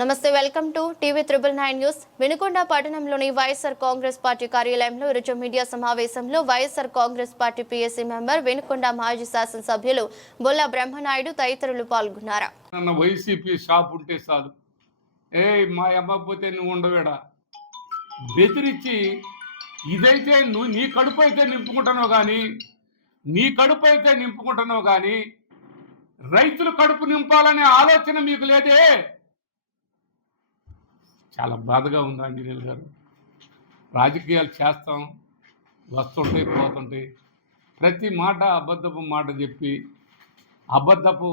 Namaste welcome to TV triple nine news. Vinukonda పట్టణంలోని YSR Congress party కార్యాలయంలో ఈరోజు మీడియా సమావేశంలో YSR Congress party PSC member Vinukonda మాజీ శాసనసభ్యులు బొల్ల బ్రహ్మనాయుడు తదితరులు పాల్గొన్నారు. నన్న వైసీపీ షాప్ ఉంటే చాలు. ఏ మా అమ్మ నువ్వు ఉండవేడా? బెదిరించి ఇదైతే నువ్వు నీ కడుపు అయితే నింపుకుంటున్నావు కానీ నీ కడుపు అయితే నింపుకుంటున్నావు కానీ రైతుల కడుపు నింపాలనే ఆలోచన మీకు లేదే. చాలా బాధగా ఉంది ఆంజనేయులు గారు. రాజకీయాలు చేస్తాం వస్తుంటాయి పోతుంటాయి. ప్రతి మాట అబద్ధపు మాట చెప్పి అబద్ధపు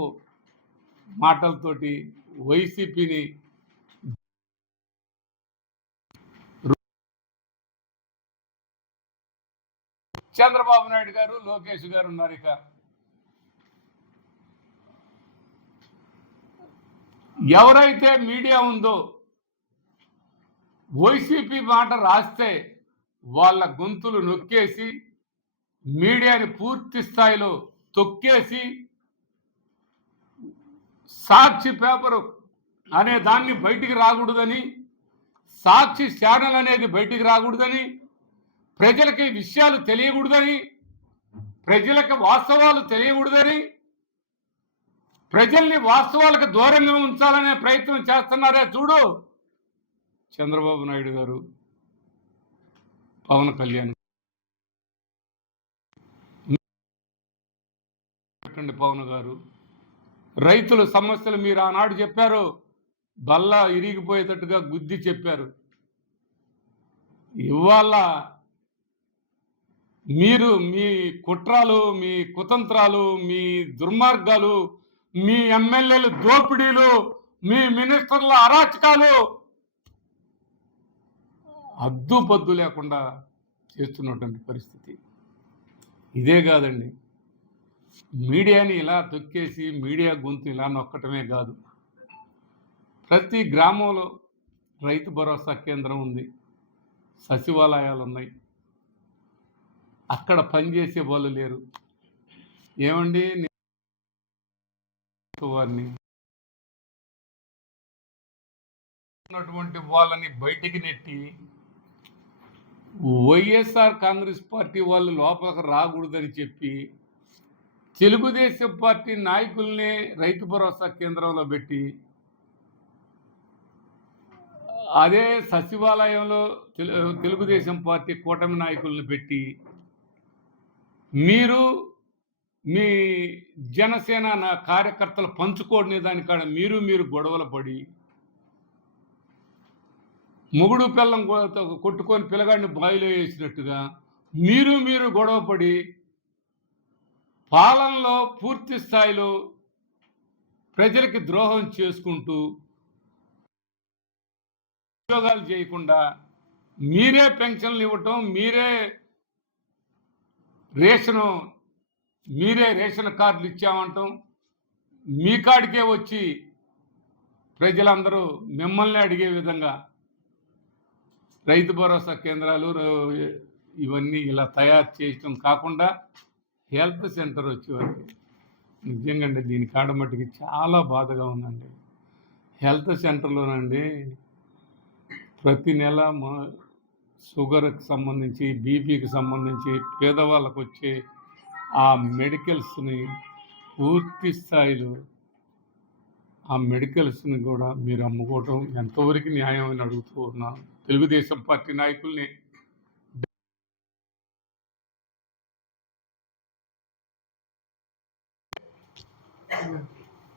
మాటలతోటి వైసీపీని చంద్రబాబు నాయుడు గారు లోకేష్ గారు ఉన్నారు ఇక. ఎవరైతే మీడియా ఉందో వైసీపీ మాట రాస్తే వాళ్ళ గొంతులు నొక్కేసి మీడియాని పూర్తి స్థాయిలో తొక్కేసి సాక్షి పేపరు అనే దాన్ని బయటికి రాకూడదని సాక్షి ఛానల్ అనేది బయటికి రాకూడదని ప్రజలకి విషయాలు తెలియకూడదని ప్రజలకు వాస్తవాలు తెలియకూడదని ప్రజల్ని వాస్తవాలకు దూరంగా ఉంచాలనే ప్రయత్నం చేస్తున్నారే చూడు. చంద్రబాబు నాయుడు గారు పవన్ కళ్యాణ్. పెట్టండి పవన్ గారు. రైతుల సమస్యలు మీరు ఆనాడు చెప్పారు. బల్ల ఇరిగిపోయేటట్టుగా గుద్ది చెప్పారు. ఇవాళ మీరు మీ కుట్రాలు మీ కుతంత్రాలు మీ దుర్మార్గాలు మీ ఎమ్మెల్యేలు దోపిడీలు మీ మినిస్టర్ల అరాచకాలు అద్దు పద్దు లేకుండా చేస్తున్నటువంటి పరిస్థితి. ఇదే కాదండి. మీడియాని ఇలా తొక్కేసి మీడియా గొంతు ఇలా నొక్కటమే కాదు. ప్రతి గ్రామంలో రైతు భరోసా కేంద్రం ఉంది. సచివాలయాలు ఉన్నాయి అక్కడ పనిచేసే వాళ్ళు లేరు. ఏమండి? వారిని ఉన్నటువంటి వాళ్ళని బయటికి నెట్టి వైఎస్ఆర్ కాంగ్రెస్ పార్టీ వాళ్ళు లోపలికి రాకూడదని చెప్పి తెలుగుదేశం పార్టీ నాయకుల్ని రైతు భరోసా కేంద్రంలో పెట్టి అదే సచివాలయంలో తెలు- తెలుగుదేశం పార్టీ కూటమి నాయకుల్ని పెట్టి మీరు మీ జనసేన కార్యకర్తలు పంచుకోడనే దానికాడ మీరు మీరు గొడవలు పడి మొగుడు పిల్లం కొట్టుకొని పిల్లగాడిని బాయిలో వేసినట్టుగా మీరు మీరు గొడవపడి పాలనలో పూర్తి స్థాయిలో ప్రజలకి ద్రోహం చేసుకుంటూ ఉద్యోగాలు చేయకుండా మీరే పెన్షన్లు ఇవ్వటం మీరే రేషను మీరే రేషన్ కార్డులు ఇచ్చామంటాం. మీ కాడికే వచ్చి ప్రజలందరూ మిమ్మల్ని అడిగే విధంగా రైతు భరోసా కేంద్రాలు ఇవన్నీ ఇలా తయారు చేయటం కాకుండా హెల్త్ సెంటర్ వచ్చేవారికి. నిజంగా అండి దీని కాడ మట్టుకి చాలా బాధగా ఉందండి. హెల్త్ సెంటర్లోనండి ప్రతి నెల మా షుగర్కి సంబంధించి బీపీకి సంబంధించి పేదవాళ్ళకు వచ్చే ఆ మెడికల్స్ని పూర్తి స్థాయిలో ఆ మెడికల్స్ని కూడా మీరు అమ్ముకోవటం ఎంతవరకు న్యాయం అని అడుగుతూ ఉన్నాను. తెలుగుదేశం పార్టీ నాయకుల్ని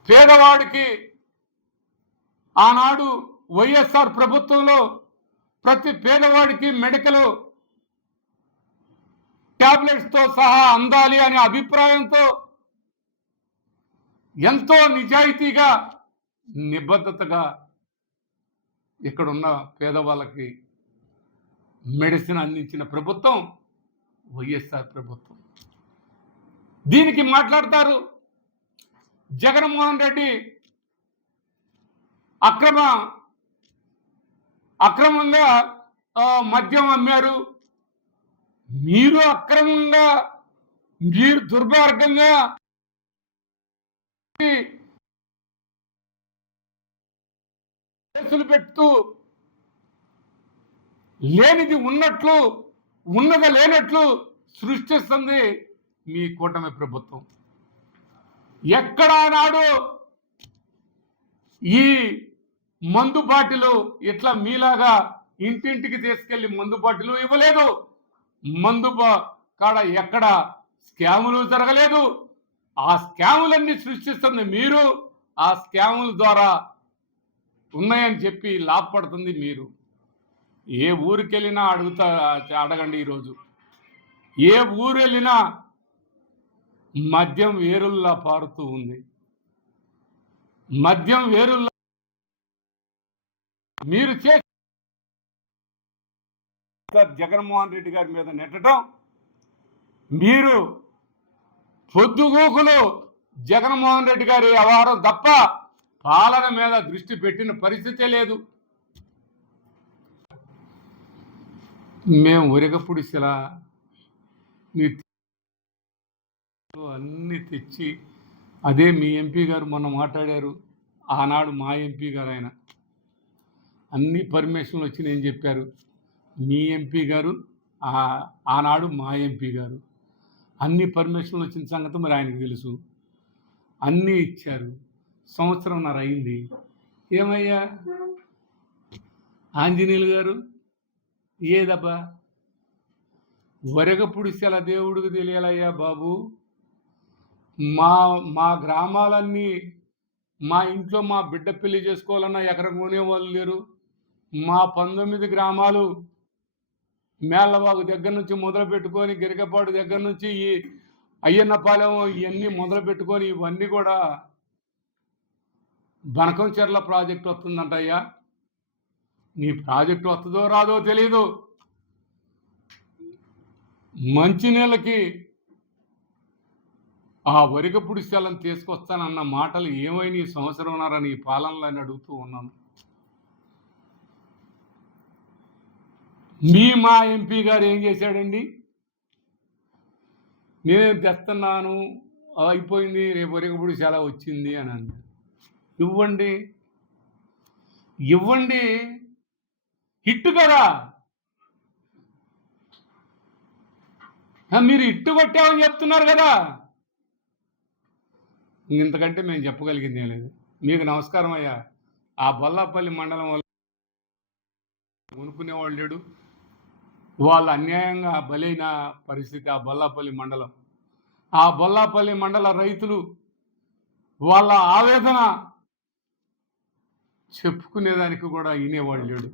పేదవాడికి ఆనాడు వైఎస్ఆర్ ప్రభుత్వంలో ప్రతి పేదవాడికి మెడికల్ టాబ్లెట్స్తో సహా అందాలి అనే అభిప్రాయంతో ఎంతో నిజాయితీగా నిబద్ధతగా ఇక్కడున్న పేదవాళ్ళకి మెడిసిన్ అందించిన ప్రభుత్వం వైఎస్ఆర్ ప్రభుత్వం. దీనికి మాట్లాడతారు జగన్మోహన్ రెడ్డి. అక్రమ అక్రమంగా మద్యం అమ్మారు. మీరు అక్రమంగా మీరు దుర్మార్గంగా కేసులు పెడుతూ లేనిది ఉన్నట్లు ఉన్నది లేనట్లు సృష్టిస్తుంది మీ కూటమి ప్రభుత్వం. ఎక్కడ నాడు ఈ మందు బాటిలు ఇట్లా మీలాగా ఇంటింటికి తీసుకెళ్ళి మందు బాటిలు ఇవ్వలేదు. మందు కాడ ఎక్కడ స్కాములు జరగలేదు. ఆ స్కాములన్నీ సృష్టిస్తుంది మీరు. ఆ స్కాముల ద్వారా ఉన్నాయని చెప్పి లాభపడుతుంది మీరు. ఏ ఊరికి వెళ్ళినా అడుగుతా అడగండి ఈరోజు. ఏ ఊరు వెళ్ళినా మద్యం వేరుల్లా పారుతూ ఉంది. మద్యం వేరుల్లా మీరు చే జగన్మోహన్ రెడ్డి గారి మీద నెట్టడం మీరు పొద్దుగూకులు జగన్మోహన్ రెడ్డి గారి వ్యవహారం తప్ప పాలన మీద దృష్టి పెట్టిన పరిస్థితే లేదు. మేము ఉరగపుడిసెలా మీ అన్నీ తెచ్చి అదే మీ ఎంపీ గారు మొన్న మాట్లాడారు ఆనాడు మా ఎంపీ గారు ఆయన. అన్ని పర్మిషన్లు వచ్చి నేను చెప్పారు మీ ఎంపీ గారు ఆనాడు మా ఎంపీ గారు. అన్ని పర్మిషన్లు వచ్చిన సంగతి మరి ఆయనకు తెలుసు. అన్నీ ఇచ్చారు. సంవత్సరంన్నర అయింది. ఏమయ్యా? ఆంజనేయులు గారు ఏదబ్బా? వరగపుడిసెల దేవుడికి తెలియాలయ్యా బాబు. మా మా గ్రామాలన్నీ మా ఇంట్లో మా బిడ్డ పెళ్ళి చేసుకోవాలన్నా ఎకరం కొనేవాళ్ళు లేరు. మా పంతొమ్మిది గ్రామాలు మేళ్ళబాగు దగ్గర నుంచి మొదలు పెట్టుకొని గిరికపాడు దగ్గర నుంచి ఈ అయ్యన్నపాలెం ఇవన్నీ మొదలు పెట్టుకొని ఇవన్నీ కూడా బనకం చెర్ల ప్రాజెక్ట్ వస్తుందంటయ్యా. నీ ప్రాజెక్ట్ వస్తుందో రాదో తెలీదు. మంచినీళ్ళకి ఆ వరిగపుడి స్థలం తీసుకొస్తానన్న మాటలు ఏమైనా ఈ సంవత్సరం ఉన్నారని ఈ పాలనలో అని అడుగుతూ ఉన్నాను. మీ మా ఎంపీ గారు ఏం చేశాడండి? నేను తెస్తున్నాను? అయిపోయింది రేపు వరిగపుడి చాలా వచ్చింది అని అన్నాడు ఇవ్వండి. ఇవ్వండి. హిట్టు కదా. మీరు ఇట్టు కొట్టామని చెప్తున్నారు కదా. ఇంతకంటే మేము చెప్పగలిగింది ఏం లేదు. మీకు నమస్కారం అయ్యా. ఆ బొల్లాపల్లి మండలం వల్ల కొనుక్కునేవాడు లేడు. వాళ్ళు అన్యాయంగా బలైన పరిస్థితి ఆ బొల్లాపల్లి మండలం. ఆ బొల్లాపల్లి మండల రైతులు వాళ్ళ ఆవేదన చెప్పుకునేదానికి కూడా వినేవాళ్ళు లేడు.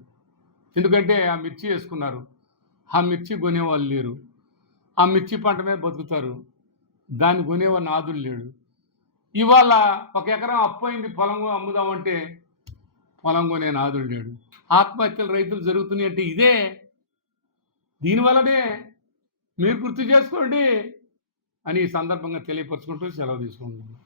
ఎందుకంటే ఆ మిర్చి వేసుకున్నారు. ఆ మిర్చి కొనేవాళ్ళు లేరు. ఆ మిర్చి పంట మీద బతుకుతారు. దాన్ని కొనేవాడు నాదుడు లేడు. ఇవాళ ఒక ఎకరం అప్పయింది పొలం అమ్ముదామంటే పొలం కొనే నాదుడు లేడు. ఆత్మహత్యలు రైతులు జరుగుతున్నాయి అంటే ఇదే. దీనివల్లనే మీరు గుర్తు చేసుకోండి అని ఈ సందర్భంగా తెలియపరచుకుంటూ సెలవు తీసుకుంటున్నాను.